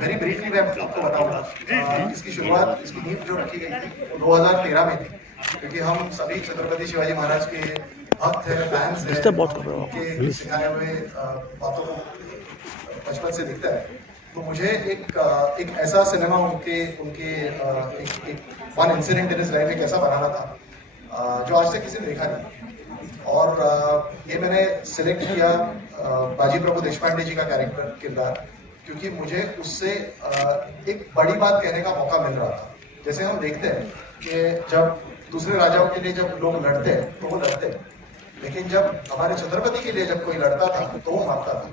Very briefly मैं आपको बताऊंगा। इसकी शुरुआत, इसकी नींव जो रखी गई थी वो 2013 में थी, क्योंकि हम सभी छत्रपति शिवाजी महाराज के भक्त हैं, फैंस हैं, उनके सिखाए हुए बातों को बचपन से दिखता है। तो मुझे एक ऐसा सिनेमा उनके एक one incident in his life एक ऐसा बनाना था जो आज तक किसी ने देखा नहीं। और ये मैंने सिलेक्ट किया बाजी प्रभु देशपांडे जी का किरदार, क्योंकि मुझे उससे एक बड़ी बात कहने का मौका मिल रहा था। जैसे हम देखते हैं कि जब दूसरे राजाओं के लिए जब लोग लड़ते हैं तो वो लड़ते हैं, लेकिन जब हमारे छत्रपति के लिए जब कोई लड़ता था तो वो मरता था।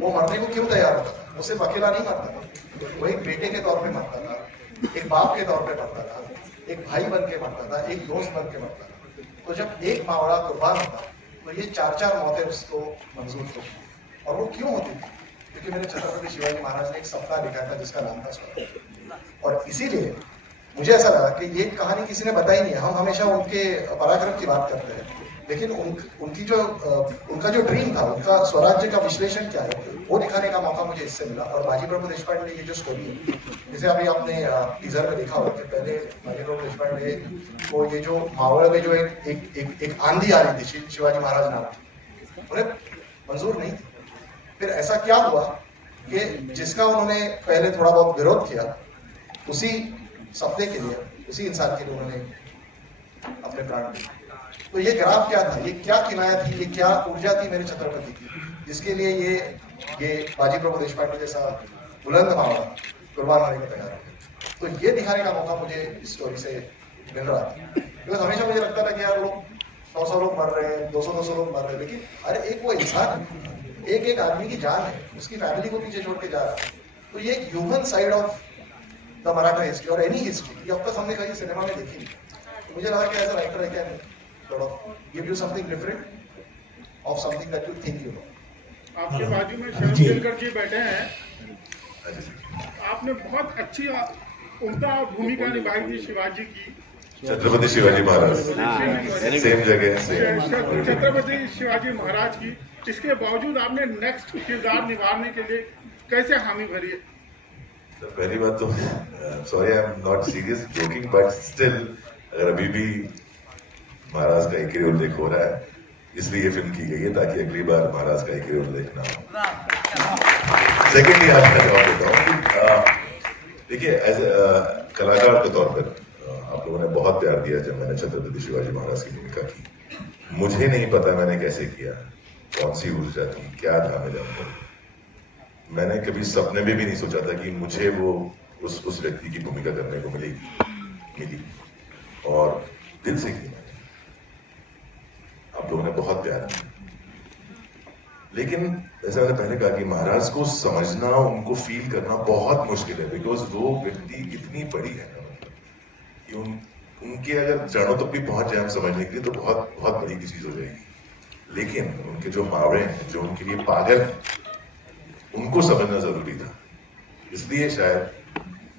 वो मरने को क्यों तैयार होता था? वो सिर्फ अकेला नहीं मरता था, वो एक बेटे के तौर पे मरता था, एक बाप के तौर पे मरता था, एक भाई बन के मरता था, एक दोस्त बन के मरता था। तो जब एक मावड़ा कुर्बान होता तो ये 4-4 मौतें उसको मंजूर थी। और वो क्यों होती थी? क्योंकि मेरे छत्रपति शिवाजी महाराज ने एक सपना दिखाया था जिसका नाम था स्वराज। और इसीलिए मुझे ऐसा लगा कि ये कहानी किसी ने बताई नहीं है। हम हमेशा उनके पराक्रम की बात करते हैं, लेकिन उनका जो ड्रीम था, उनका स्वराज्य का विश्लेषण क्या है, वो दिखाने का मौका मुझे इससे मिला। और बाजी प्रभु देशपांडे ये जो स्टोरी है, जैसे अभी आपने टीजर में देखा होगा कि पहले बाजी प्रभु देशपांडे को ये जो मावड़ में जो एक आंधी आ रही थी शिवाजी महाराज नाम की, उन्हें मंजूर नहीं थी। फिर ऐसा क्या हुआ कि जिसका उन्होंने पहले थोड़ा बहुत विरोध किया, उसी सपने के लिए, उसी इंसान के लिए उन्होंने अपने प्राण दिए। तो ये ग्राफ क्या था, ये क्या किनाया थी, ये क्या ऊर्जा थी मेरे छत्रपति की, जिसके लिए ये बाजी प्रभु देशपांडे जैसा बुलंद मावड़ा कुर्बान होने को तैयार है। तो ये दिखाने का मौका मुझे इस स्टोरी से मिल रहा था। बिकॉज हमेशा मुझे लगता था कि यार लोग 100 लोग मर रहे हैं, 200 लोग मर रहे हैं, लेकिन अरे एक वो इंसान है, एक आदमी की जान है, उसकी फैमिली को पीछे छोड़ के जा रहा है। तो ये एक human side of the Maratha history और एनी हिस्ट्री, ये अब तक हमने कहीं सिनेमा में देखी नहीं। तो मुझे लगा कि as a writer I can sort of give you something different of something that you think you know. आपके बाजू में शरद केलकर जी बैठे हैं, आपने बहुत अच्छी उनका भूमिका निभाई थी शिवाजी की, छत्रपति शिवाजी महाराज सेम जगह छत्रपति शिवाजी महाराज की। इसके बावजूद आपने नेक्स्ट किरदार निभाने के लिए कैसे हामी भरी है? पहली बात तो sorry I am not serious joking, but still अगर अभी भी महाराज का एक ही उल्लेख हो रहा है, इसलिए ये फिल्म की गई है ताकि अगली बार महाराज का एक ही उल्लेख ना हो। सेकेंडली आज मैं जवाब देता हूँ। देखिए एज कलाकार के तौर पर आप लोगों ने बहुत प्यार दिया जब मैंने छत्रपति शिवाजी महाराज की भूमिका की। मुझे नहीं पता मैंने कैसे किया, कौन सी ऊर्जा थी, क्या था मेरे अंदर। मैंने कभी सपने में भी नहीं सोचा था कि मुझे वो उस व्यक्ति की भूमिका करने को मिली और दिल से की। आप लोगों ने बहुत प्यार दिया, लेकिन जैसे मैंने पहले कहा कि महाराज को समझना, उनको फील करना बहुत मुश्किल है, बिकॉज वो व्यक्ति इतनी बड़ी है कि उनके अगर जड़ों तक भी पहुंच जाए हम समझने के लिए तो बहुत बहुत बड़ी की चीज हो जाएगी। लेकिन उनके जो मावड़े हैं, जो उनके लिए पागल हैं, उनको समझना जरूरी था। इसलिए शायद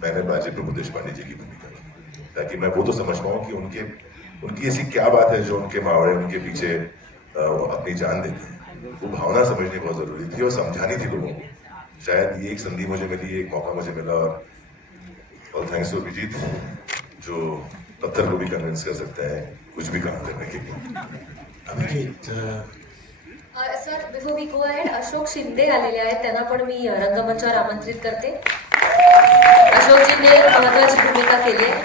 मैंने बाजी प्रभु देशपांडे जी की भूमिका की, ताकि मैं वो तो समझ पाऊं कि उनकी ऐसी क्या बात है जो उनके मावड़े उनके पीछे अपनी जान देते हैं। वो भावना समझनी बहुत जरूरी थी और समझानी थी लोगों को। शायद ये एक संधि मुझे मिली, एक मौका मुझे मिला, और थैंक्स टू अभिजीत जो पत्थर को भी कन्विंस कर सकता है कुछ भी काम करने के लिए। Abhijit sir, before we go ahead, Ashok Shinde आलेले आहेत, त्यांना पण मी रंगमंचावर आमंत्रित करते। अशोकजींनी महत्वाची भूमिका केली आहे।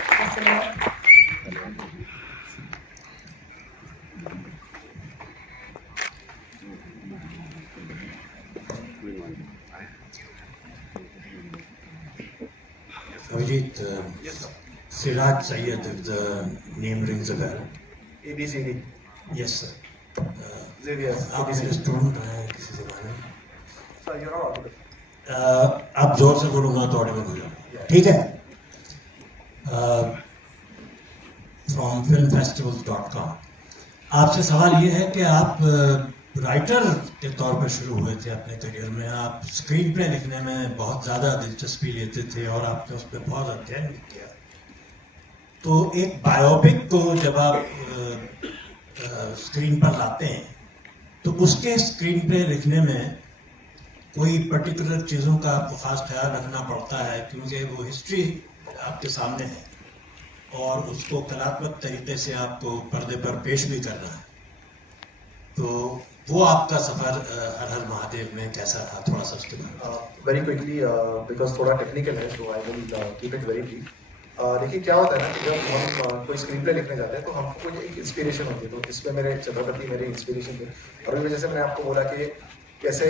Abhijit, Siraj Syed, if the name rings a bell. ABCD. Yes, sir. आपके स्टूडेंट रहे हैं किसी जमाने में? Sir, you're not audible. आप जोर से बोलूंगा तो ऑडिबल हो जाएगा, ठीक है? From filmfestivals.com. आपसे सवाल ये है कि आप राइटर के तौर पर शुरू हुए थे अपने करियर में, आप स्क्रीन प्ले लिखने में बहुत ज़्यादा दिलचस्पी लेते थे और आपने उस पर बहुत अध्ययन भी किया। तो एक बायोपिक को जब आप स्क्रीन पर लाते हैं तो उसके स्क्रीन प्ले लिखने में कोई पर्टिकुलर चीज़ों का आपको खास ख्याल रखना पड़ता है, क्योंकि वो हिस्ट्री आपके सामने है और उसको कलात्मक तरीके से आपको पर्दे पर पेश भी करना है। तो वो आपका सफर हर हर महादेव में कैसा था, थोड़ा सा उसके बारे में। वेरी क्विकली बिकॉज थोड़ा टेक्निकल है, so I will keep it very brief. देखिए क्या होता है ना कि जब हम कोई स्क्रीन प्ले लिखने जाते हैं तो हमको कोई एक इंस्पिरेशन होती है, तो इसमें मेरे छत्रपति मेरी इंस्पिरेशन थे। और वही वजह से मैंने आपको बोला कि कैसे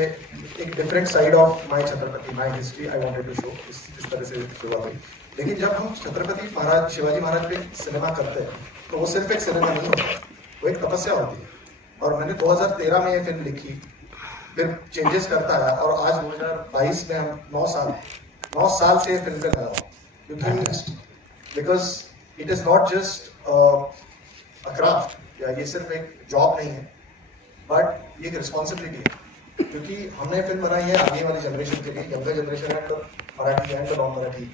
एक different side of my Chhatrapati, my history I wanted to show, इस तरह से शुरुआत हुई। लेकिन जब हम छत्रपति महाराज शिवाजी महाराज पे सिनेमा करते हैं तो वो सिर्फ एक सिनेमा नहीं होता, वो एक तपस्या होती है। और मैंने 2013 में ये फिल्म लिखी, फिर चेंजेस करता है और आज 2022 में हम 9 साल से फिल्म पे लगा हुआ, क्योंकि because it is not just a craft, या ये सिर्फ एक जॉब नहीं है, बट ये एक रिस्पॉन्सिबिलिटी है। क्योंकि हमने फिल्म बनाई है आगे वाली जनरेशन के लिए, यंगर जनरेशन है, मराठी एंड नॉन मराठी,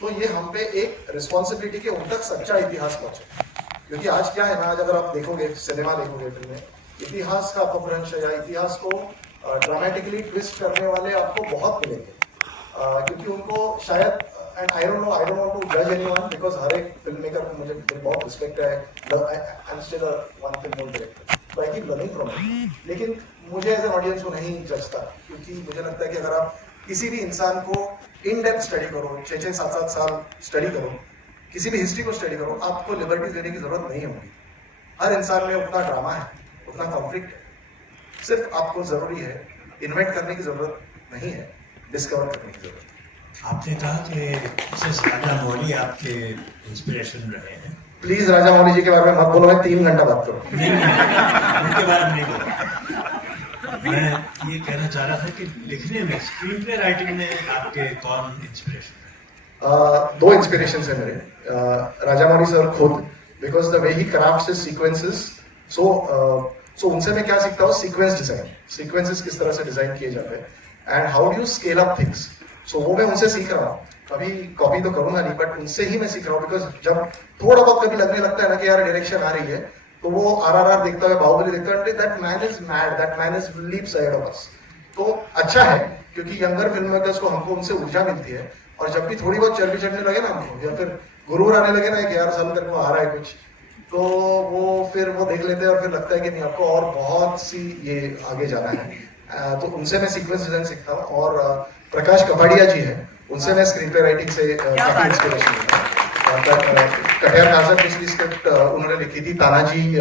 तो ये हम पे एक रिस्पॉन्सिबिलिटी के उन तक सच्चा इतिहास पहुंचे। क्योंकि आज क्या है ना, आज अगर आप देखोगे सिनेमा देखोगे फिल्में, इतिहास का अपभ्रंश या इतिहास को ड्रामेटिकली ट्विस्ट करने वाले आपको बहुत मिलेंगे, क्योंकि उनको शायद, and I don't want to जज एनीवन, बिकॉज हर एक फिल्म मेकर को मुझे बहुत रिस्पेक्ट है, I am still one film director, तो I keep learning from it. लेकिन मुझे एज एन ऑडियंस को नहीं जजता, क्योंकि मुझे लगता है कि अगर आप किसी भी इंसान को इन डेप्थ स्टडी करो, 6-7 साल स्टडी करो, किसी भी हिस्ट्री को स्टडी करो, आपको लिबर्टी देने की जरूरत नहीं होगी। हर इंसान में उतना ड्रामा है, उतना कॉन्फ्लिक्ट है, सिर्फ आपको जरूरी है इन्वेंट करने की जरूरत नहीं है, डिस्कवर करने की जरूरत है। आपने कहा कि मिसेस राजामौली आपके इंस्पिरेशन रहे हैं। प्लीज राजामौली जी के बारे में मत बोलो, मैं 3 घंटा बात करूँ। नहीं, उनके बारे में नहीं बोला, मैं ये कहना चाह रहा था कि लिखने में, स्क्रीन प्ले राइटिंग में आपके कौन इंस्पिरेशन है? 2 इंस्पिरेशन है मेरे, राजामौली सर खुद, because the way he crafts his sequences, so उनसे मैं क्या सीखता हूँ, सीक्वेंस डिजाइन, सीक्वेंसेस किस तरह से डिजाइन किए जाते हैं, end how do you scale up things, so वो मैं उनसे सीख रहा हूँ। कभी कॉपी तो करूंगा नहीं, बट उनसे ही मैं सीख रहा हूँ, बिकॉज जब थोड़ा बहुत कभी लगने लगता है ना कि यार डायरेक्शन आ रही है, तो वो RRR देखता है, बाहुबली देखता है, दैट मैन इज मैड, that man is leaps ahead of us. तो अच्छा है, क्योंकि यंगर फिल्म मेकर्स को हमको उनसे ऊर्जा मिलती है, और जब भी थोड़ी बहुत चर्बी चढ़ने लगे ना हमको, या फिर गुरूर आने लगे ना कि यार साल तक वो आ रहा है कुछ, तो वो फिर वो देख लेते हैं और फिर लगता है कि नहीं, आपको और बहुत सी ये आगे जाना है। तो उनसे मैं सीक्वेंस डिजाइन सीखता हूँ। और प्रकाश कपाड़िया जी है, उनसे मैं स्क्रीन प्ले राइटिंग से काफी इंस्पिरेशन लेता हूँ। कटियार काजर पिछली स्क्रिप्ट उन्होंने लिखी थी, तानाजी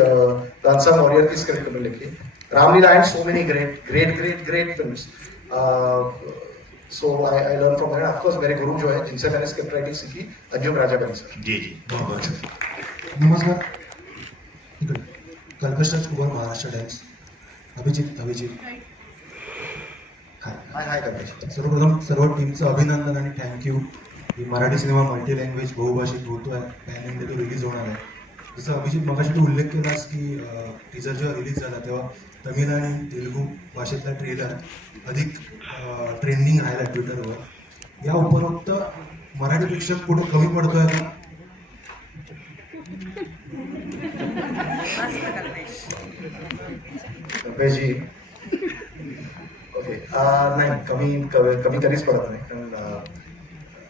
दानसा मौर्य की स्क्रिप्ट में लिखी, Ramlila and so many great films. So I learn from them. Of course मेरे गुरु जो है, जिनसे मैंने स्क्रिप्ट राइटिंग सीखी, अंजुम राजागणी सर। जी बहुत शुक्रिया। नमस्कार, कल्पेश राजकुमार, महाराष्ट्र टाइम्स। अभिजित हाय कल्पेश। सर्वप्रथम सर्व टीमचं अभिनंदन आणि थँक्यू. की मराठी सिनेमा मल्टी लँग्वेज बहुभाषिक होतोय, पॅन इंडिया तो रिलीज होणार आहे. जसं अभिजित मगाशी तू उल्लेख केलास की टीजर जेव्हा रिलीज झाला तेव्हा तमिळ आणि तेलुगू भाषेतला ट्रेलर अधिक ट्रेंडिंग राहिला ट्विटरवर. या उपरोक्त मराठी प्रेक्षक कुठे कमी पडतोय का? जी ओके, नाही कमी कधीच पडत नाही, कारण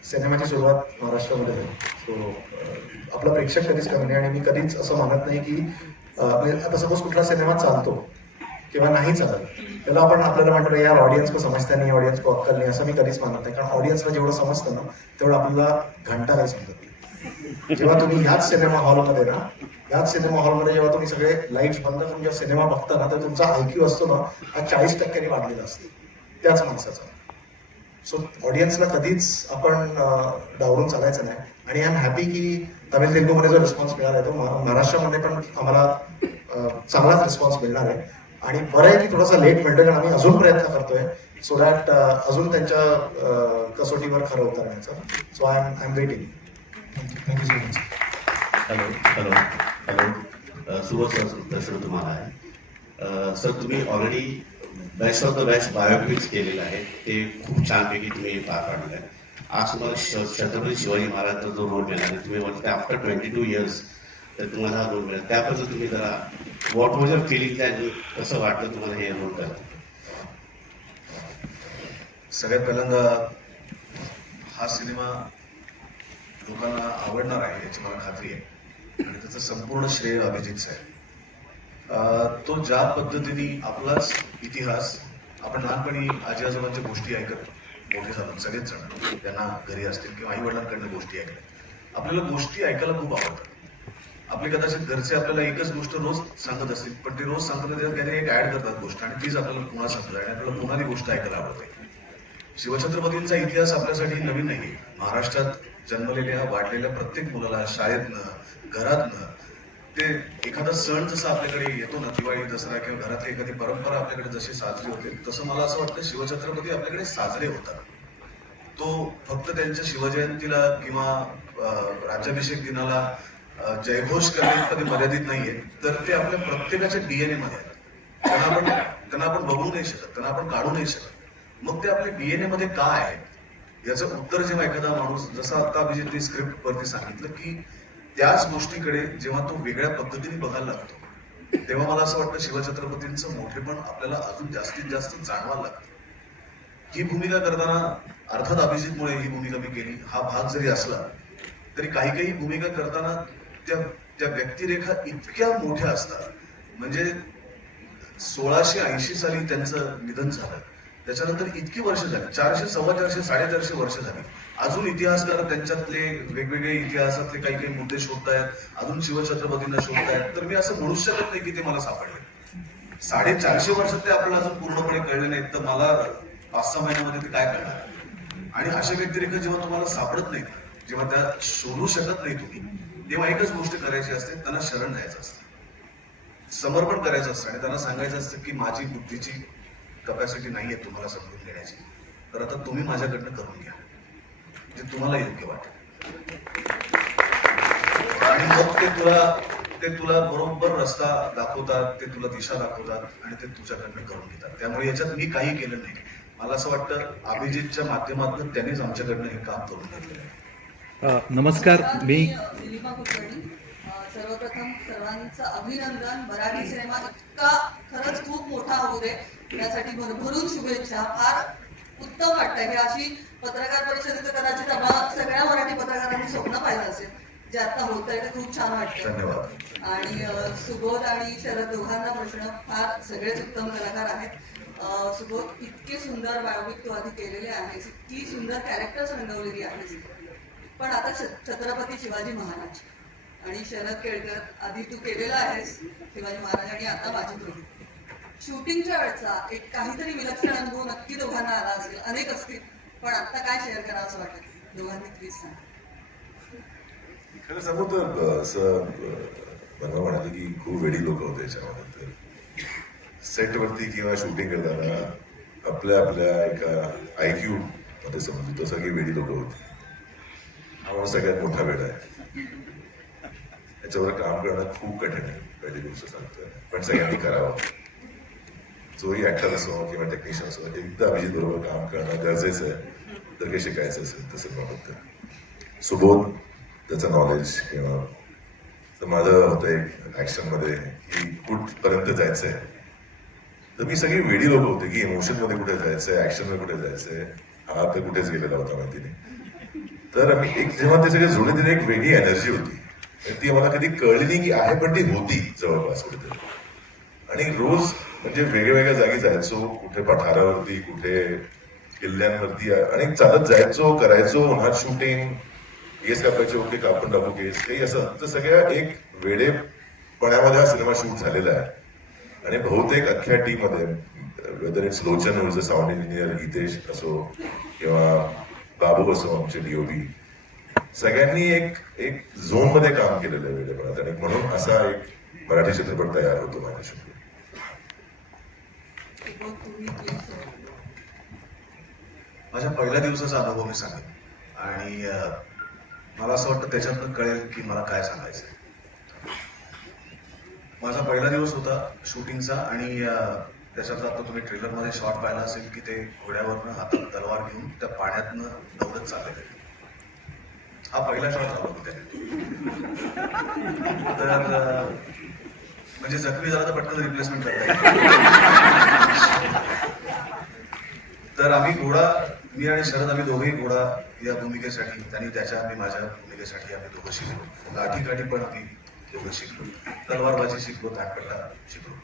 सिनेमाची सुरुवात महाराष्ट्रामध्ये झाली. सो आपला प्रेक्षक कधीच कमी नाही, आणि मी कधीच असं मानत नाही की आता सपोज कुठला सिनेमा चालतो किंवा नाही चालत, त्याला आपण आपल्याला म्हणतो यार ऑडियन्स को समजता नाही, ऑडियन्स को अक्कल नाही, असं मी कधीच मानत नाही. कारण ऑडियन्सला जेवढं समजतं ना तेवढं आपल्याला घंटा काही समजत नाही. जेव्हा तुम्ही याच सिनेमा हॉलमध्ये ना, याच सिनेमा हॉलमध्ये जेव्हा तुम्ही सगळे लाईट्स बंद करून जेव्हा सिनेमा बघता ना, तर तुमचा IQ असतो ना हा 40% वाढलेला असतो त्याच माणसाचा. सो ऑडियन्सला कधीच आपण डावरून चालायचं नाही. आणि आय एम हॅपी की तमिळ तेलुगूमध्ये जो रिस्पॉन्स मिळाला आहे तो महाराष्ट्रामध्ये पण आम्हाला चांगलाच रिस्पॉन्स मिळणार आहे. आणि बरं आहे की थोडासा लेट मिळतोय, कारण आम्ही अजून प्रयत्न करतोय सो दॅट अजून त्यांच्या कसोटीवर खरं उतरण्याचा. So I am waiting. Thank you so much. Hello सुबह सर प्रश्न तुम्हाला आहे. सर तुम्ही already best of the best biopics केलेलं आहे, ते खूप छानपैकी तुम्ही पार पाडलं आहे. आज तुम्हाला छत्रपती शिवाजी महाराजांचा जो रोल मिळाला, तुम्ही म्हणता आफ्टर 22 इयर्स तर तुम्हाला हा रोल मिळाला, त्याबद्दल तुम्ही जरा व्हॉट वॉज युअर फिलिंग, कसं वाटलं तुम्हाला हे रोल करताना? सगळ्यात पहिल्यांदा हा सिनेमा लोकांना आवडणार आहे याची मला खात्री आहे आणि त्याचं संपूर्ण श्रेय अभिजितचं आहे. तो ज्या पद्धतीने आपलाच इतिहास, आपण लहानपणी आजी आजोबांच्या गोष्टी ऐकत मोठे झालो सगळेच जण, त्यांना घरी असतील किंवा आई वडिलांकडनं गोष्टी ऐकल्या, आपल्याला गोष्टी ऐकायला खूप आवडतात. आपले कदाचित घरचे आपल्याला एकच गोष्ट रोज सांगत असतील, पण ते रोज सांगतात त्यात काहीतरी एक ऍड करतात गोष्ट आणि तीच आपल्याला पुन्हा सांगतात आणि आपल्याला पुन्हा ती गोष्ट ऐकायला आवडते. शिवछत्रपतींचा इतिहास आपल्यासाठी नवीन नाही. महाराष्ट्रात जन्मलेल्या वाढलेल्या प्रत्येक मुलाला शाळेतनं घरातनं ते एखादा सण जसा आपल्याकडे येतो ना, दिवाळी दसरा किंवा घरातली एखादी परंपरा आपल्याकडे जशी साजरी होते, तसं मला असं वाटतं शिवछत्रपती आपल्याकडे साजरे होतात. तो फक्त त्यांच्या शिवजयंतीला किंवा राज्याभिषेक दिनाला जयघोष करण्यामध्ये मर्यादित नाहीये, तर ते आपल्या प्रत्येकाच्या डीएनए मध्ये आहेत. त्यांना आपण बघू नाही शकत, त्यांना आपण काढू नाही शकत. मग ते आपल्या डीएनए मध्ये काय आहे याचं उत्तर जेव्हा एखादा माणूस, जसं आता अभिजितने स्क्रिप्ट वरती सांगितलं की त्याच गोष्टीकडे जेव्हा तो वेगळ्या पद्धतीने बघायला लागतो, तेव्हा मला असं वाटतं शिवछत्रपतींचं मोठेपण आपल्याला अजून जास्तीत जास्त जाणवायला लागतं. ही भूमिका करताना अर्थात अभिजितमुळे ही भूमिका मी केली, हा भाग जरी असला तरी काही काही भूमिका करताना त्या व्यक्तिरेखा इतक्या मोठ्या असतात. म्हणजे 1680 साली त्यांचं निधन झालं, त्याच्यानंतर इतकी वर्ष झाली, 400, 450, 450 वर्ष झाली. अजून इतिहासकार त्यांच्यातले वेगवेगळे इतिहासातले काही काही मुद्दे शोधतायत, अजून शिवछत्रपतींना शोधतायत. तर मी असं म्हणूच शकत नाही की ते मला सापडले. 450 वर्षात ते आपल्याला अजून पूर्णपणे कळले नाहीत, तर मला 5-6 महिन्यामध्ये ते काय कळणार. आणि अशा व्यक्तिरेखा जेव्हा तुम्हाला सापडत नाहीत, जेव्हा त्या शोधू शकत नाही तुम्ही, तेव्हा एकच गोष्ट करायची असते, त्यांना शरण जायचं असतं, समर्पण करायचं असतं आणि त्यांना सांगायचं असतं की माझी बुद्धीची कपॅसिटी नाहीये तुम्हाला समजून घेण्याची, तर आता तुम्ही माझ्याकडनं करून घ्या जे तुम्हाला योग्य वाटेल. आणि मग ते तुला बरोबर रस्ता दाखवतात, ते तुला दिशा दाखवतात आणि ते तुझ्याकडनं करून घेतात. त्यामुळे याच्यात मी काही केलं नाही. मला असं वाटतं अभिजितच्या माध्यमातून त्यांनीच आमच्याकडनं हे काम करून घेतलेलं आहे. नमस्कार, मी निलिमा कुलकर्णी. सर्वप्रथम सर्वांचं अभिनंदन. मराठी सिनेमा इतका खरंच खूप मोठा होऊ दे यासाठी भरभरून शुभेच्छा. फार उत्तम वाटतं. हे अशी पत्रकार परिषदेचं कदाचित आम्हाला सगळ्या मराठी पत्रकारांनी स्वप्न पाहिलं असेल, जे आता होत आहे ते खूप छान वाटतं. धन्यवाद. आणि सुबोध आणि शरद दोघांना प्रश्न, फार सगळेच उत्तम कलाकार आहेत. सुबोध, इतके सुंदर बायोपिक तू आधी केलेले आहेस, इतकी सुंदर कॅरेक्टर्स रंगवलेली आहेस, पण आता छत्रपती शिवाजी महाराज आणि शरद केळकर आधी तू केलेला आहेस शिवाजी महाराज आणि आता माझी मुलगी. शूटिंगच्या वेळचा एक काहीतरी विलक्षण अनुभव नक्की दोघांना आला असेल, अनेक असतील, पण आता काय शेअर करावं असं वाटत दोघांनी, प्लीज सांग. खरं सांगू तर असं मला म्हणाले की खूप वेडी लोक होते याच्यामध्ये. सेटवरती किंवा शूटिंग करताना आपल्या एका IQ मध्ये समजतो सगळी वेडी लोक होती. हा सगळ्यात मोठा वेळ आहे. याच्यावर काम करणं खूप कठीण आहे, पहिली गोष्ट सांगतोय, पण सगळ्यांनी करावं. जोही ऍक्टर असो किंवा टेक्निशियन असो, एकदा अभिजित बरोबर काम करणं गरजेचं आहे जर काही शिकायचं असेल तसं म्हणत. सुबोध त्याचं नॉलेज किंवा तर माझं होतं एक ऍक्शन मध्ये की कुठपर्यंत जायचंय, तर मी सगळी वेडी लोक होते की इमोशन मध्ये कुठे जायचंय, ऍक्शन मध्ये कुठे जायचंय, हा तर कुठेच गेलेला होता माहिती नाही. तर आम्ही जेव्हा ते सगळे जोडले तिथे एक वेगळी एनर्जी होती, ती मला कधी कळली नाही की आहे, पण ती होती जवळपास कुठेतरी. आणि रोज म्हणजे वेगळ्या जागी जायचो, कुठे पठारावरती, कुठे किल्ल्यांवरती, आणि चालत जायचो, करायचो, उन्हात शूटिंग, केस कापायचे, ओके कापून टाकू केस, काही असं. तर सगळ्या एक वेडेपणामध्ये हा सिनेमा शूट झालेला आहे. आणि बहुतेक अख्ख्या टीम मध्ये, whether it's Lochan who's a sound engineer, Hitesh असो किंवा बाबू असो आमचे DOP, सगळ्यांनी एक झोन मध्ये काम केलेलं आहे वेळेपणात, आणि म्हणून असा एक मराठी चित्रपट तयार होतो माझ्याशी. माझ्या पहिल्या दिवसाचा अनुभव मी सांगेन, आणि मला असं वाटतं त्याच्यातनं कळेल की मला काय सांगायचं. माझा पहिला दिवस होता शूटिंगचा आणि त्याच्यात आता तुम्ही ट्रेलरमध्ये शॉट पाहिला असेल की ते घोड्यावरनं हातात तलवार घेऊन त्या पाण्यातनं दौडत चालले. हा पहिला शॉट झाला होता. तर म्हणजे जखमी झाला तर पटकन रिप्लेसमेंट करता येईल. तर आम्ही घोडा, मी आणि शरद आम्ही दोघेही घोडा या भूमिकेसाठी, त्यांनी त्याच्या मी माझ्या भूमिकेसाठी आम्ही दोघं शिकलो. गाठी पण आम्ही दोघं शिकलो, तलवारबाजी शिकलो, धाकपट्टा शिकलो.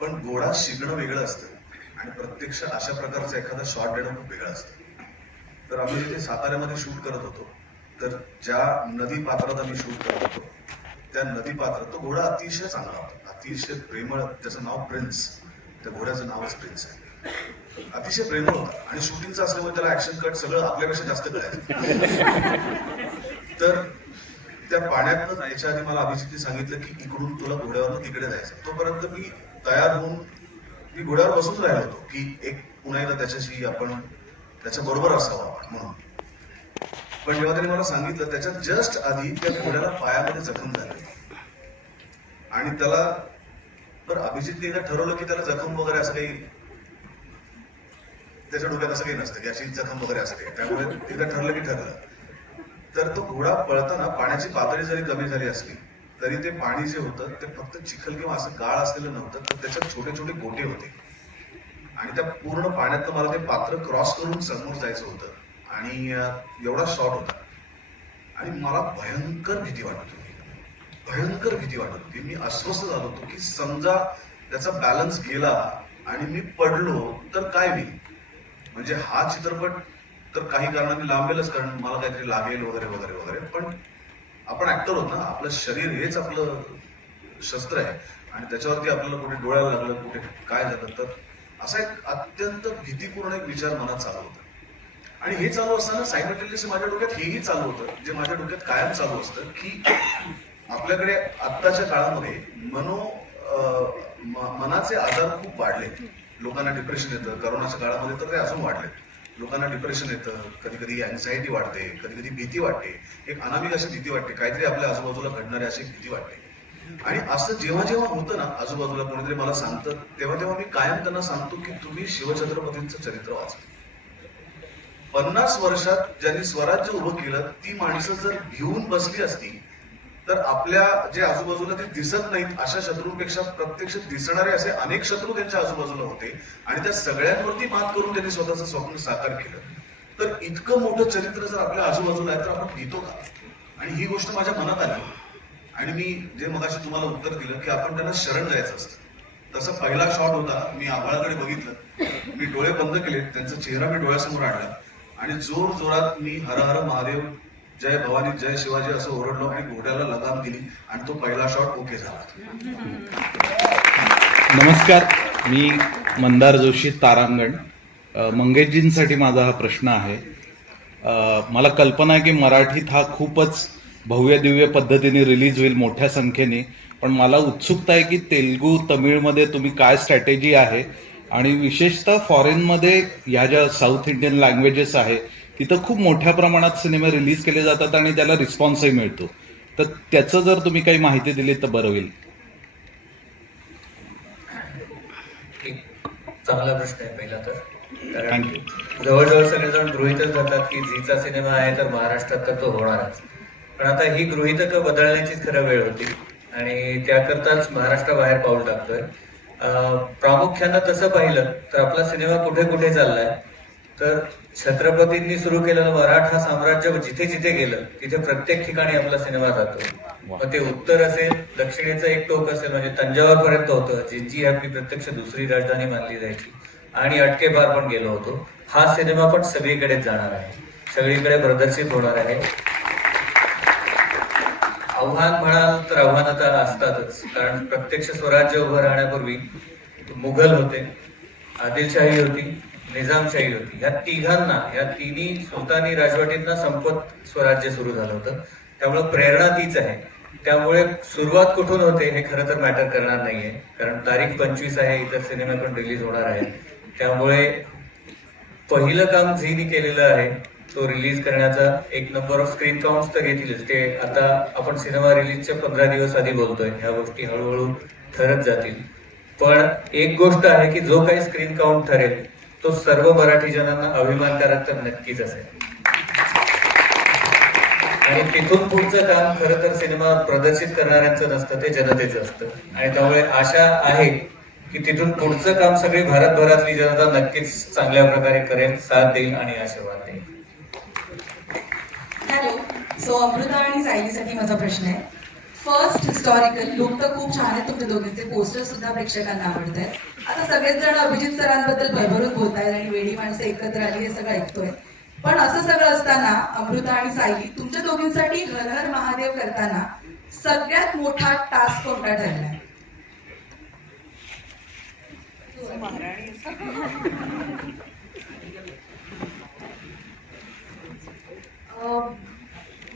पण घोडा शिकणं वेगळं असतं आणि प्रत्यक्ष अशा प्रकारचं एखादा शॉट देणं खूप वेगळं असतं. तर आम्ही जिथे साताऱ्यामध्ये शूट करत होतो, तर ज्या नदी पात्रात आम्ही शूट करत होतो त्या नदी पात्रात तो घोडा अतिशय चांगला होता, अतिशय प्रेमळ. त्याचं नाव प्रिन्स, त्या घोड्याचं नावच प्रिन्स आहे. अतिशय प्रेमळ होता आणि शूटिंगचं असल्यामुळे त्याला ऍक्शन कट सगळं आपल्यापेक्षा जास्त कळायचं. तर त्या पाण्यातनं जायच्या आधी मला अभिजितने सांगितलं की इकडून तुला घोड्यावरनं तिकडे जायचं. तोपर्यंत मी तयार होऊन मी घोड्यावर बसून राहिलो होतो की एक पुन्हा एकदा त्याच्याशी आपण त्याच्या बरोबर असावं आपण म्हणून. पण जेव्हा त्याने मला सांगितलं त्याच्या जस्ट आधी त्या घोड्याला पायामध्ये जखम झाली आणि त्याला, तर अभिजितने एकदा ठरवलं की त्याला जखम वगैरे असं काही, त्याच्या डोक्यात असं काही नसतं की अशी जखम वगैरे असते. त्यामुळे एकदा ठरलं की ठरलं. तर तो घोडा पळताना पाण्याची पातळी जरी कमी झाली असली तरी ते पाणी जे होतं ते फक्त चिखल किंवा असं गाळ असलेलं नव्हतं, तर त्याच्यात छोटे छोटे गोटे होते आणि त्या पूर्ण पाण्यातनं मला ते पात्र क्रॉस करून समोर जायचं होतं आणि एवढा शॉट होता आणि मला भयंकर भीती वाटत होती. मी अस्वस्थ झालो होतो की समजा त्याचा बॅलन्स गेला आणि मी पडलो तर काय होईल. म्हणजे हा चित्रपट तर काही कारणाने लांबेलच, कारण मला काहीतरी लागेल वगैरे वगैरे वगैरे. पण आपण ऍक्टर होत ना, आपलं शरीर हेच आपलं शस्त्र आहे आणि त्याच्यावरती आपल्याला कुठे डोळ्याला लागलं, कुठे काय झालं, तर असा एक अत्यंत भीतीपूर्ण एक विचार मनात चालू होता. आणि हे चालू असताना सायमल्टेनियसली माझ्या डोक्यात हेही चालू होतं, जे माझ्या डोक्यात कायम चालू असतं की आपल्याकडे आत्ताच्या काळामध्ये मनाचे आजार खूप वाढले. लोकांना डिप्रेशन येतं, करोनाच्या काळामध्ये तर ते अजून वाढले. लोकांना डिप्रेशन येतं, कधी कधी अँझायटी वाढते, कधी कधी भीती वाटते, एक अनामिक अशी भीती वाटते, काहीतरी आपल्या आजूबाजूला घडणारी अशी भीती वाटते. आणि असं जेव्हा जेव्हा होतं ना, आजूबाजूला कोणीतरी मला सांगतं, तेव्हा तेव्हा मी कायम त्यांना सांगतो की तुम्ही शिवछत्रपतींचं चरित्र वाचा. 50 वर्षात ज्यांनी स्वराज्य उभं केलं ती माणसं जर भिवून बसली असती तर आपल्या जे आजूबाजूला ते दिसत नाहीत अशा शत्रूंपेक्षा प्रत्यक्ष दिसणारे असे अनेक शत्रू त्यांच्या आजूबाजूला होते आणि त्या सगळ्यांवरती मात करून त्यांनी स्वतःचं स्वप्न साकार केलं. तर इतकं मोठं चरित्र जर आपल्या आजूबाजूला आहे तर आपण भीतो का. आणि ही गोष्ट माझ्या मनात आली आणि मी जे मगाशी तुम्हाला उत्तर दिलं की आपण त्यांना शरण जायचं असतं, तसं पहिला शॉट होता. मी आभाळाकडे बघितलं, मी डोळे बंद केले, त्यांचा चेहरा मी डोळ्यासमोर आणला आणि जोर जोरात मी हर हर महादेव, जय भवानी, जय शिवाजी असं ओरडलो आणि घोड्याला लगाम दिली आणि तो पहिला शॉट ओके झाला. नमस्कार, मी मंदार जोशी, तारांगण. मंगेशजींसाठी माझा हा प्रश्न आहे. मला कल्पना आहे की मराठीत हा खूपच भव्य दिव्य पद्धतीने रिलीज होईल मोठ्या संख्येने, पण मला उत्सुकता आहे की तेलुगू, तमिळमध्ये तुम्ही काय स्ट्रॅटेजी आहे आणि विशेषतः फॉरेनमध्ये ह्या ज्या साऊथ इंडियन लँग्वेजेस आहे तिथं खूप मोठ्या प्रमाणात सिनेमे रिलीज केले जातात आणि त्याला रिस्पॉन्सही मिळतो. तर त्याचं जर तुम्ही काही माहिती दिली तर बरं होईल. चांगला प्रश्न आहे पहिला तर, कारण जवळजवळ सगळेजण गृहीतच धरतात की झीचा सिनेमा आहे तर महाराष्ट्रात तर तो होणारच. पण आता ही गृहीतकं बदलण्याचीच खरं वेळ होती आणि त्याकरताच महाराष्ट्राबाहेर पाऊल टाकतोय. प्रामुख्यानं तसं पाहिलं तर आपला सिनेमा कुठे कुठे चाललाय तर छत्रपतींनी सुरू केलेलं मराठा साम्राज्य जिथे जिथे गेलं तिथे प्रत्येक ठिकाणी आपला सिनेमा जातो. मग ते उत्तर असेल, दक्षिणेचं एक टोक असेल म्हणजे तंजावर पर्यंत होतं, जिंजी आपली प्रत्यक्ष दुसरी राजधानी मानली जायची, आणि अटकेपार पण गेलो होतो. हा सिनेमा पण सगळीकडेच जाणार आहे, सगळीकडे प्रदर्शित होणार आहे. आव्हान म्हणाल तर आव्हान आता असतातच, कारण प्रत्यक्ष स्वराज्य उभं राहण्यापूर्वी मुघल होते, आदिलशाही होती, निजामशाही होती. या तिघांना, या तिन्ही सुलतानी राजवटींना संपत स्वराज्य सुरू झालं होतं. त्यामुळे प्रेरणा तीच आहे. त्यामुळे सुरुवात कुठून होते हे खरं तर मॅटर करणार नाहीये, कारण तारीख 25 आहे, इतर सिनेमे पण रिलीज होणार आहेत. त्यामुळे पहिलं काम झीने केलेलं आहे तो रिलीज करण्याचा. एक नंबर ऑफ स्क्रीन काउंट तर येतीलच. ते आता आपण सिनेमा रिलीजच्या 15 दिवस आधी बोलतोय, ह्या गोष्टी हळूहळू ठरत जातील. पण एक गोष्ट आहे की जो काही स्क्रीन काउंट ठरेल तो सर्व मराठी जनांना अभिमानकारक तर नक्कीच असेल. आणि तिथून पुढचं काम खरं तर सिनेमा प्रदर्शित करणाऱ्यांचं नसतं, ते जनतेचं असतं. आणि त्यामुळे आशा आहे की तिथून पुढचं काम सगळी भारतभरातली जनता नक्कीच चांगल्या प्रकारे करेल, साथ देईल आणि आशीर्वाद देईल. हॅलो. सो अमृता आणि सायलीसाठी माझा प्रश्न आहे. फर्स्ट हिस्टॉरिकल लुक तर खूप छान आहे, तुमच्या दोघींचे पोस्टर सुद्धा प्रेक्षकांना आवडत आहेत. आता सगळेच जण अभिजित सरांबद्दल भरभरून बोलतायत आणि वेडी माणसं एकत्र आली हे सगळं ऐकतोय. पण असं सगळं असताना अमृता आणि सायली तुमच्या दोघींसाठी हर हर महादेव करताना सगळ्यात मोठा टास्क कोणता ठरलाय?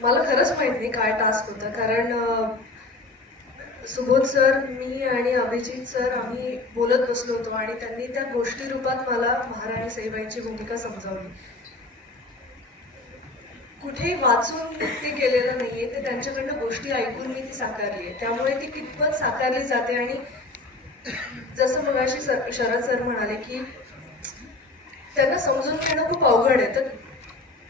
मला खरंच माहित नाही काय टास्क होता, कारण सुबोध सर, मी आणि अभिजित सर आम्ही बोलत बसलो होतो आणि त्यांनी त्या गोष्टी रूपात मला महाराणी सईबाईंची भूमिका समजावली. कुठेही वाचून ते केलेलं नाहीये, ते त्यांच्याकडनं गोष्टी ऐकून मी ती साकारली आहे. त्यामुळे ती कितपत साकारली जाते आणि जसं मगाशी शरद सर म्हणाले की त्यांना समजून घेणं खूप अवघड आहे, तर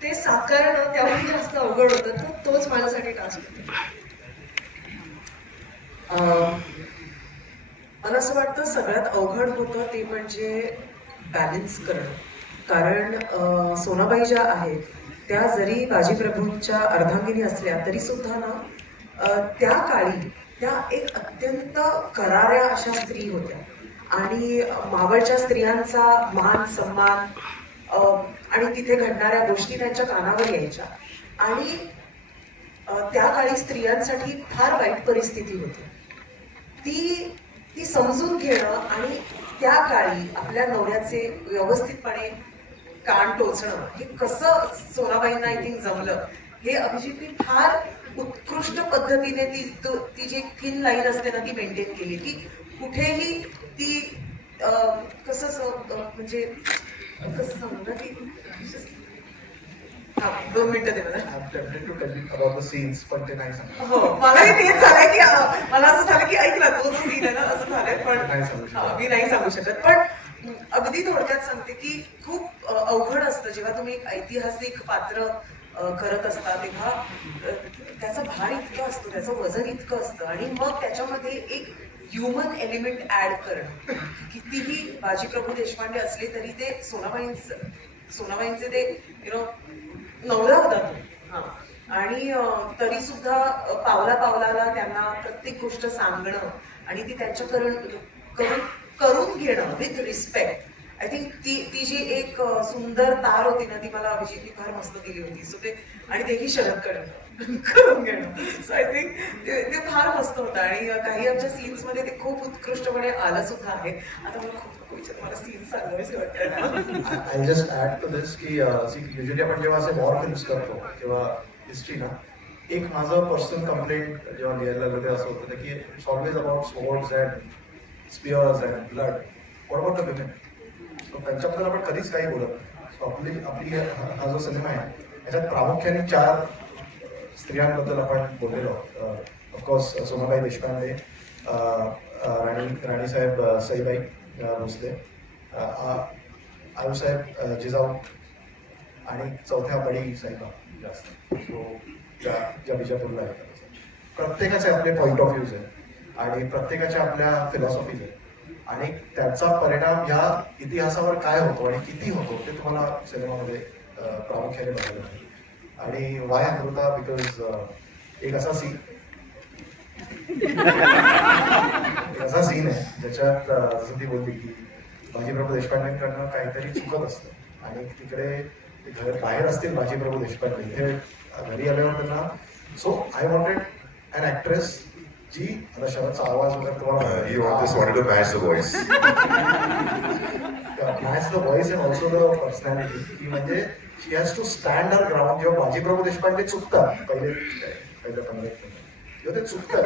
ते साकारणं त्याहून जास्त अवघड होतं. तर तोच माझ्यासाठी टास्क होता. मला असं वाटतं सगळ्यात अवघड होतं ते म्हणजे बॅलन्स करणं. कारण सोनाबाई ज्या आहेत त्या जरी बाजीप्रभूंच्या अर्धांगिनी असल्या तरी सुद्धा ना त्या काळी त्या एक अत्यंत कराऱ्या अशा स्त्री होत्या आणि मावळच्या स्त्रियांचा मान सन्मान आणि तिथे घडणाऱ्या गोष्टी त्यांच्या कानावर यायच्या. आणि त्या काळी स्त्रियांसाठी फार वाईट परिस्थिती होती. ती समजून घेणं आणि त्या काळी आपल्या नवऱ्याचे व्यवस्थितपणे कान टोचणं हे कसं सोनाबाईंना आय थिंक जमलं हे अभिजितने फार उत्कृष्ट पद्धतीने ती जी थिन लाईन असते ना ती मेंटेन केली. की कुठेही ती कसं म्हणजे कसं सांगू ना ती 2 मिनिटं दे मला. हो मलाही तेच झालंय की मला असं झालं की ऐकला तो जो सीन आहे ना असं झालंय, पण मी नाही सांगू शकत. पण अगदी थोडक्यात सांगते की खूप अवघड असतं जेव्हा तुम्ही एक ऐतिहासिक पात्र करत असता तेव्हा त्याचा भार इतका असतो, त्याचं वजन इतकं असतं आणि मग त्याच्यामध्ये एक ह्युमन एलिमेंट ऍड करणं. कितीही बाजीप्रभू देशपांडे असले तरी ते सोनाबाईंचे ते नवरा होता तो. आणि तरी सुद्धा पावला पावलाला त्यांना प्रत्येक गोष्ट सांगणं आणि ती त्यांच्या करून घेणं विथ रिस्पेक्ट. आय थिंक ती जी एक सुंदर तार होती ना ती मला अभिजितने फार मस्त दिली होती. सो ते आणि तेही शरद करून घेणं. सो आय थिंक ते फार मस्त होतं आणि काही आमच्या सीन्स मध्ये ते खूप उत्कृष्टपणे आलं सुद्धा आहे. आता मला सीन्स सांगावेच वाटतं. आय जस्ट ऍड टू दिस की युजली आपण जेव्हा असे वॉर फिल्म्स करतो किंवा हिस्ट्री ना, एक माझं पर्सनल कंप्लेंट जेव्हा लिहायला लागलं ते असं होतं की it's always about swords and spears and blood. What about the women? त्यांच्याबद्दल आपण कधीच काही बोलत नाही. सो आपली हा जो सिनेमा आहे याच्यात प्रामुख्याने 4 स्त्रियांबद्दल आपण बोललेलो आहोत. ऑफकोर्स सोनाबाई देशपांडे, राणीसाहेब सईबाई भोसले, आऊसाहेब जिजाऊ आणि चौथ्या बडी साहेबा जास्त. सो ज्या बिजापूरला आहेत. प्रत्येकाचे आपले पॉईंट ऑफ व्ह्यूज आहेत आणि प्रत्येकाच्या आपल्या फिलॉसॉफीज आहेत आणि त्याचा परिणाम या इतिहासावर काय होतो आणि किती होतो ते तुम्हाला सिनेमामध्ये प्रामुख्याने बघायला मिळेल. आणि वाय अमृता बिकॉज एक असा सीन आहे ज्याच्यात जसं ती बोलली की बाजीप्रभू देशपांडेंकडनं काहीतरी चुकत असतं आणि तिकडे घर बाहेर असतील बाजीप्रभू देशपांडे, इथे घरी आल्यावर त्यांना. So I wanted an actress जी आता शरदचा आवाज वगैरे तुम्हाला You just wanted to match the voice. match the voice and also the personality. की म्हणजे she has to stand her ground. जेव्हा बाजीप्रभू देशपांडे चुकतात पहिल्या 15 मिनिट जेव्हा ते चुकतात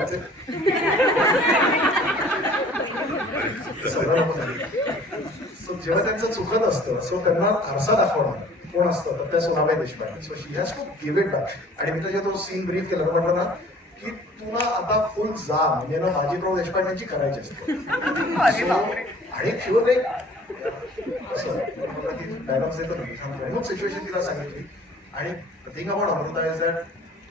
सो जेव्हा त्यांचं चुकत असतं सो त्यांना आरसा दाखवणं कोण असतं तर त्या Sonabai Deshpande. So she has to give it back. आणि मी त्याच्या तो सीन ब्रीफ केला म्हटलं ना की तुला आता फुल जा म्हणजे ना बाजीप्रभू देशपांडेंची करायची असते. आणि शुअर एक असं डायलॉग्स येतो ना सिच्युएशन तिला सांगितली. आणि thing about Amruta is that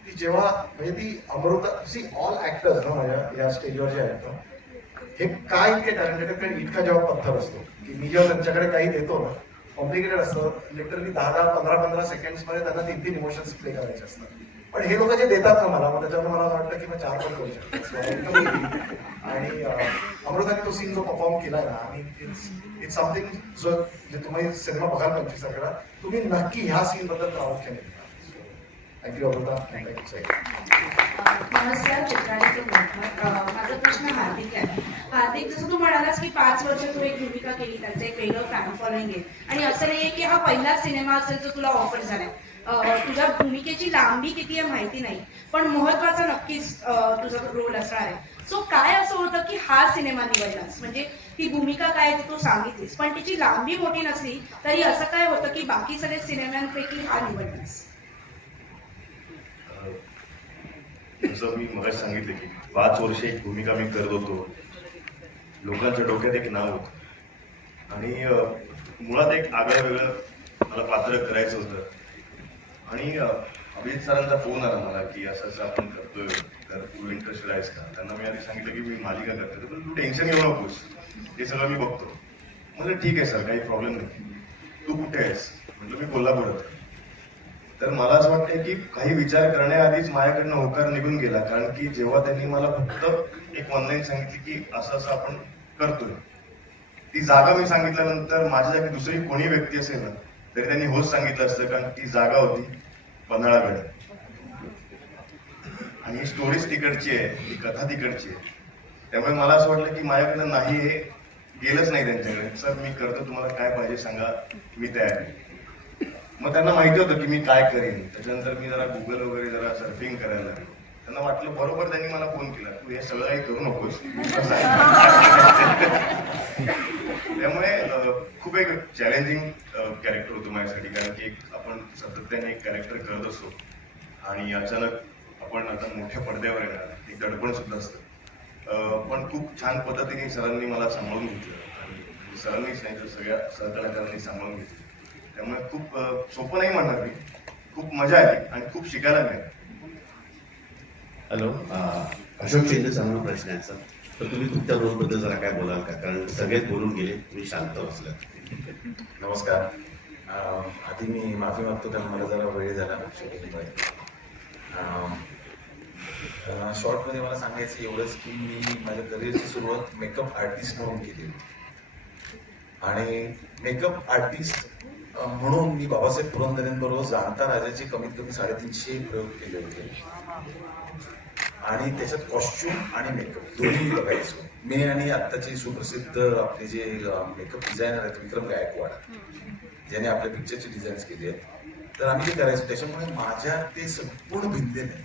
की जेव्हा म्हणजे ती अमृता सी ऑल ऍक्टर्स ना माझ्या या स्टेजवर जे आहेत ना हे काय इतके टॅलेंटेड आहेत. कारण इतका जेव्हा पत्थर असतो की मी जेव्हा त्यांच्याकडे काही देतो ना कॉम्प्लिकेटेड असतं. लिटरली 10-15 सेकंड्स मध्ये त्यांना 3 इमोशन्स प्ले करायचे असतात. पण हे लोक जे देतात ना मला मग त्याच्यावर मला वाटतं की मी 4 पण करू शकतो. आणि अमृताने तो सीन जो परफॉर्म केलाय ना आणि इट्स समथिंग जो जे तुम्ही सिनेमा बघाल 25 तारखेला तुम्ही नक्की ह्या सीन बद्दल प्रामुख्याने घ्या. थँक्यू अमृता. थँक्यू. नमस्कार, चित्रालीचं मत. माझा प्रश्न हार्दिक आहे. हार्दिक, जसं तू म्हणालास की 5 वर्ष तू एक भूमिका केली, त्याचं एक वेगळं फॅन फॉलोइंग आहे आणि असं नाहीये की हा पहिलाच सिनेमा असेल जो तुला ऑफर झालाय. तुझ्या भूमिकेची लांबी किती आहे माहिती नाही, पण महत्वाचा नक्कीच तुझा रोल असणार आहे. सो काय असं होतं की हा सिनेमा निवडलास, म्हणजे ती भूमिका काय ते तू सांगितलीस, पण तिची लांबी मोठी नसली तरी असं काय होतं की बाकी सगळे सिनेमांपैकी हा निवडलास? जसं मी मगाशी सांगितलं की 5 वर्ष एक भूमिका मी करत होतो. लोकांच्या डोक्यात एक नाव होतं आणि मुळात एक आगळं वेगळं मला पात्र करायचं होतं. आणि अभिजित सरांचा फोन आला मला की असं असं आपण करतोय तर तू इंटरेस्टेड आहेस का. त्यांना मी आधी सांगितलं की मी मालिका करतोय पण तू टेन्शन घेऊ नकोस, हे सगळं मी बघतो. म्हटलं ठीक आहे सर, काही प्रॉब्लेम नाही. तू कुठे आहेस? म्हटलं मी कोल्हापुरात. तर मला असं वाटतंय की काही विचार करण्याआधीच माझ्याकडनं होकार निघून गेला. कारण की जेव्हा त्यांनी मला फक्त एक ऑनलाईन सांगितली की असं असं आपण करतोय, ती जागा मी सांगितल्यानंतर माझ्या जागी दुसरी कोणी व्यक्ती असेल ना तरी त्यांनी होच सांगितलं असतं. कारण ती जागा होती पन्हाळागड आणि ही स्टोरीज तिकडची आहे, ही कथा तिकडची आहे. त्यामुळे मला असं वाटलं की माझ्याकडनं नाही हे गेलंच नाही त्यांच्याकडे. सर मी करतो, तुम्हाला काय पाहिजे सांगा, मी तयार आहे. मग त्यांना माहिती होतं की मी काय करेन. त्याच्यानंतर मी जरा गुगल वगैरे जरा सर्फिंग करायला लागलो. त्यांना वाटलं बरोबर, त्यांनी मला फोन केला तू हे सगळं काही करू नकोस. त्यामुळे खूप एक चॅलेंजिंग कॅरेक्टर होतं माझ्यासाठी. कारण की आपण सातत्याने एक कॅरेक्टर करत असतो आणि अचानक आपण आता मोठ्या पडद्यावर येणार, एक दडपण सुद्धा असतं. पण खूप छान पद्धतीने सरांनी मला सांभाळून घेतलं आणि सरांनीच नाही तर सगळ्या सहकलाकारांनी सांभाळून घेतलं. त्यामुळे खूप सोपं नाही म्हणणार मी, खूप मजा आली आणि खूप शिकायला मिळालं. हॅलो, अशोक चिंतेचा मला प्रश्न आहे सर. तर तुम्ही तुमच्या रोलबद्दल जरा काय बोलाल का? कारण सगळेच बोलून गेले, तुम्ही शांत बसलात. नमस्कार. आधी मी माफी मागतो कारण मला जरा वेळ झाला शॉर्टमध्ये. मला सांगायचं एवढंच की मी माझ्या करिअरची सुरुवात मेकअप आर्टिस्ट म्हणून केली होती आणि मेकअप आर्टिस्ट म्हणून मी बाबासाहेब पुरंदरेंबरोबर जाणता राजाचे कमीत कमी 350 प्रयोग केले होते आणि त्याच्यात कॉस्ट्युम आणि मेकअप दोन्ही बघायचो मी. आणि आत्ताचे सुप्रसिद्ध आपले जे मेकअप डिझायनर आहेत विक्रम गायकवाड, ज्याने आपल्या पिक्चरचे डिझाईन्स केले आहेत, तर आम्ही ते करायचो. त्याच्यामुळे माझ्या ते संपूर्ण भिंदे नाही,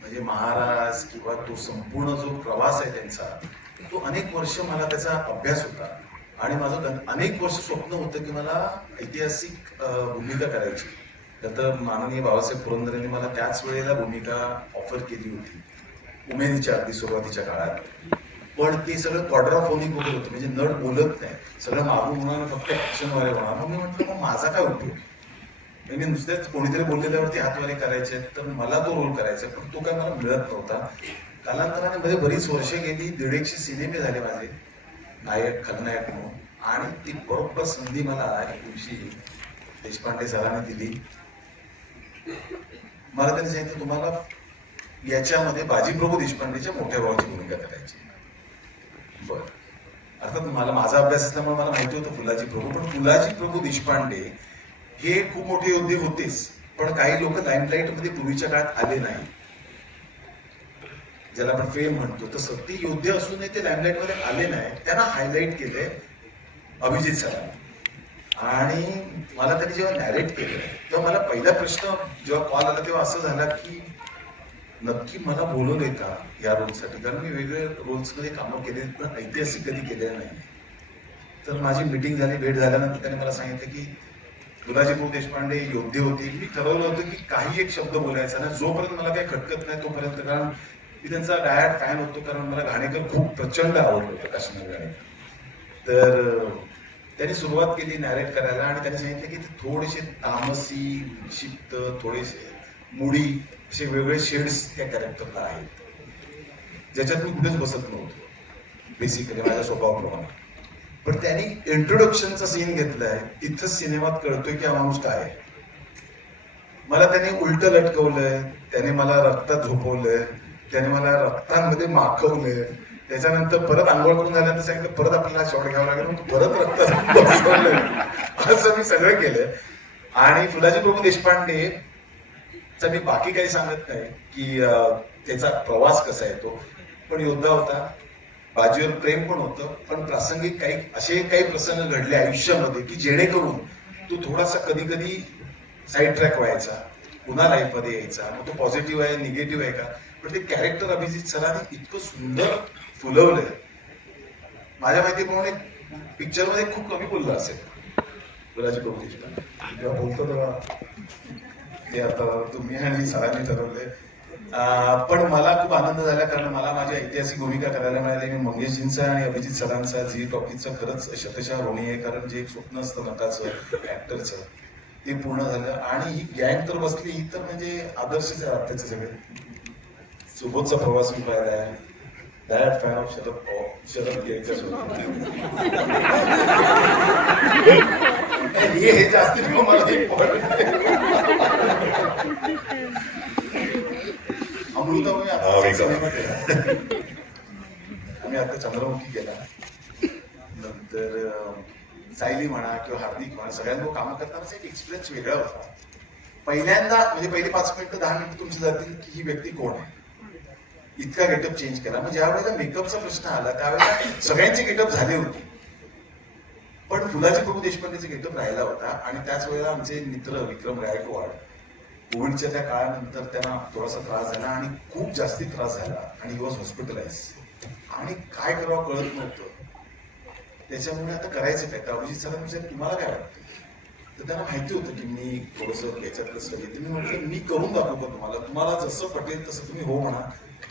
म्हणजे महाराज किंवा तो संपूर्ण जो प्रवास आहे त्यांचा, तो अनेक वर्ष मला त्याचा अभ्यास होता. आणि माझं अनेक वर्ष स्वप्न होतं की मला ऐतिहासिक भूमिका करायची. तर माननीय बाबासाहेब पुरंदरेंनी मला त्याच वेळेला भूमिका ऑफर केली होती, उमेदीच्या अगदी सुरुवातीच्या काळात. पण ते सगळं क्वाड्राफोनिक वगैरे होतं, म्हणजे नट बोलत नाही, सगळं मागून होणार, फक्त ऍक्शनवाले होणार. मग मी म्हटलं मग माझा काय उपयोग, मी नुसतेच कोणीतरी बोललेल्यावरती हातवारे करायचे, तर मला तो रोल करायचा, पण तो काय मला मिळत नव्हता. कालांतराने मध्ये बरीच वर्ष गेली, 150 सिनेमे झाले माझे नायक खलनायक म्हणून. आणि ती बरोबर संधी मला एक दिवशी देशपांडे सरांनी दिली. मला त्यांनी सांगितलं तुम्हाला याच्यामध्ये बाजीप्रभू देशपांडेच्या मोठ्या भावाची भूमिका करायची. बरं, अर्थात मला माझा अभ्यास असल्यामुळे मला माहिती होतं फुलाजी प्रभू, पण फुलाजी प्रभू देशपांडे हे खूप मोठे योद्धे होतेच, पण काही लोक लाईमलाईट मध्ये पूर्वीच्या काळात आले नाही, ज्याला आपण फेम म्हणतो. तसं ते योद्धे असूनही ते लाईमलाईट मध्ये आले नाही, त्यांना हायलाईट केले अभिजित सरांनी. आणि मला त्यांनी जेव्हा नॅरेट केलं तेव्हा मला पहिला प्रश्न जेव्हा कॉल आला तेव्हा असं झाला की नक्की मला बोलवलंय का या रोलसाठी, कारण मी वेगवेगळ्या रोल्स मध्ये कामं केली पण ऐतिहासिक कधी केलेलं नाही. तर माझी मीटिंग झाली, भेट झाल्यानंतर त्याने मला सांगितलं की फुलाजी भाऊ देशपांडे योद्धे होते. मी ठरवलं होतं की काही एक शब्द बोलायचा ना, जोपर्यंत मला काही खटकत नाही तोपर्यंत, कारण मी त्यांचा डायट फॅन होतो, कारण मला घाणेकर खूप प्रचंड आवडलं होतं, काश्मीर घाणेकर. तर त्यांनी सुरुवात केली नॅरेट करायला आणि त्यांनी सांगितलं की ते थोडेसे तामसी, क्षिप्त, थोडेसे मुडी असे वेगळे शेड्स त्या कॅरेक्टरला आहेत, ज्याच्यात मी कुठेच बसत नव्हतो बेसिकली माझ्या स्वभावाप्रमाणे. पण त्यांनी इंट्रोडक्शनचा सीन घेतलाय, तिथंच सिनेमात कळतोय की हा माणूस काय आहे. मला त्याने उलट लटकवलंय, त्याने मला रक्तात झोपवलंय, त्याने मला रक्तांमध्ये माखवलंय, त्याच्यानंतर परत आंघोळ करून झाल्यानंतर सांगितलं परत आपल्याला शॉट घ्यावा लागेल, मग परत रक्तात बसवलंय. असं मी सगळं केलंय. आणि फुलाजी प्रभू देशपांडे मी बाकी काही सांगत नाही की त्याचा प्रवास कसा आहे तो, पण योद्धा होता, बाजीवर प्रेम पण होतं, पण प्रासंगिक काही असे काही प्रसंग घडले आयुष्यामध्ये की जेणेकरून तो थोडासा कधी कधी साईड ट्रॅक व्हायचा, पुन्हा लाईफमध्ये यायचा. मग तो पॉझिटिव्ह आहे निगेटिव्ह आहे का, पण ते कॅरेक्टर अभिजित सरांनी इतकं सुंदर फुलवलंय. माझ्या माहितीप्रमाणे पिक्चरमध्ये खूप कमी बोललं असेल फुलाजी प्रभू देशपांडे. जेव्हा बोलतो तेव्हा ते आता तुम्ही आणि सरांनी ठरवलंय. पण मला खूप आनंद झाला, कारण मला माझी ऐतिहासिक भूमिका करायला मिळाली. मी मंगेशजींचा आणि अभिजित सरांचा झी टॉकीजचं खरंच शतशः ऋणी आहे, कारण जे एक स्वप्न असतं नटाचं ऍक्टरचं ते पूर्ण झालं. आणि ही गँग तर बसली, ही तर म्हणजे आदर्शच आहे त्याचे सगळे. सुबोधचा प्रवास मी पाहिला आहे, डायट फॅन ऑफ शरद गेळकर हे जास्ती मला अमृतामुळे आम्ही आता चंद्रमुखी केला, नंतर सायली म्हणा किंवा हार्दिक म्हणा, सगळ्यांना कामं करतानाच एक एक्सपिरियन्स वेगळा होता. पहिल्यांदा म्हणजे पहिली 5 मिनिटं 10 मिनिटं तुमची जातील की ही व्यक्ती कोण आहे, इतका गेटअप चेंज केला. मग ज्या वेळेला मेकअपचा प्रश्न आला त्यावेळेला सगळ्यांचे गेटअप झाले होते, पण फुलाजी प्रभू देशपांडेचे गेटअप राहिला होता. आणि त्याच वेळेला आमचे मित्र विक्रम गायकवाड, कोविडच्या त्या काळानंतर त्यांना थोडासा त्रास झाला आणि खूप जास्ती त्रास झाला आणि ही वॉज हॉस्पिटलाइज, आणि काय करावं कळत नव्हतं. त्याच्यामुळे आता करायचं काय, तर अभिजित सरांनी विचारलं तुम्हाला काय वाटतं, तर त्यांना माहिती होतं की मी थोडंसं याच्यातलं सगळं. तुम्ही म्हटलं मी करून दाखवतो तुम्हाला, तुम्हाला जसं पटेल तसं तुम्ही हो म्हणा,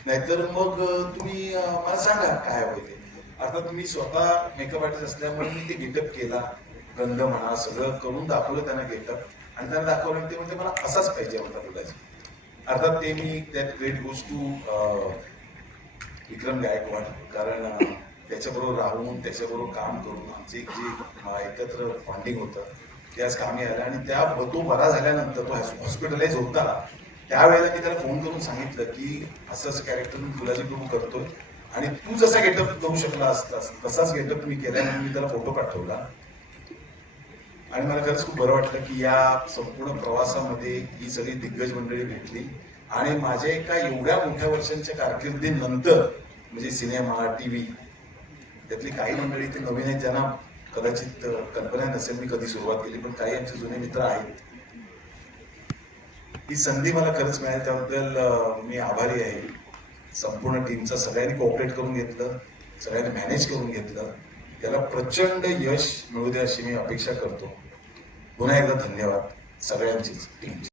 नाहीतर मग तुम्ही मला सांगा काय हवं ते. आता तुम्ही स्वतः मेकअप आर्टिस्ट असल्यामुळे मी ते गेटअप केला, गंध म्हणा सगळं करून दाखवलं त्यांना गेटअप, आणि त्यांना दाखवलं ते म्हणजे मला असाच पाहिजे होता फुलाजी. अर्थात ते me that credit goes to विक्रम गायकवाड, कारण त्याच्याबरोबर राहून त्याच्याबरोबर काम करून आमचे जे एकत्र बॉन्डिंग होतं ते आज कामी आलं. आणि तो बरा झाल्यानंतर तो हॉस्पिटलाइज होता त्यावेळेला मी त्याला फोन करून सांगितलं की असं असं कॅरेक्टर मी फुलाजी प्रभू करतोय आणि तू जसा गेटअप करू शकला असतास तसाच गेटअप तुम्ही केला, म्हणून मी त्याला फोटो पाठवला. आणि मला खरंच खूप बरं वाटलं की या संपूर्ण प्रवासामध्ये ही सगळी दिग्गज मंडळी भेटली. आणि माझ्या एका एवढ्या मोठ्या वर्षांच्या कारकिर्दीनंतर म्हणजे सिनेमा टीव्ही त्यातली काही मंडळी ते नवीन आहेत ज्यांना कदाचित कल्पना नसेल मी कधी सुरुवात केली, पण काही आमचे जुने मित्र आहेत. ही संधी मला खरंच मिळाली त्याबद्दल मी आभारी आहे. संपूर्ण टीमचा सगळ्यांनी कोऑपरेट करून घेतलं, सगळ्यांनी मॅनेज करून घेतलं. याला प्रचंड यश मिळू दे अशी मी अपेक्षा करतो. पुन्हा एकदा धन्यवाद सगळ्यांचीच टीमची.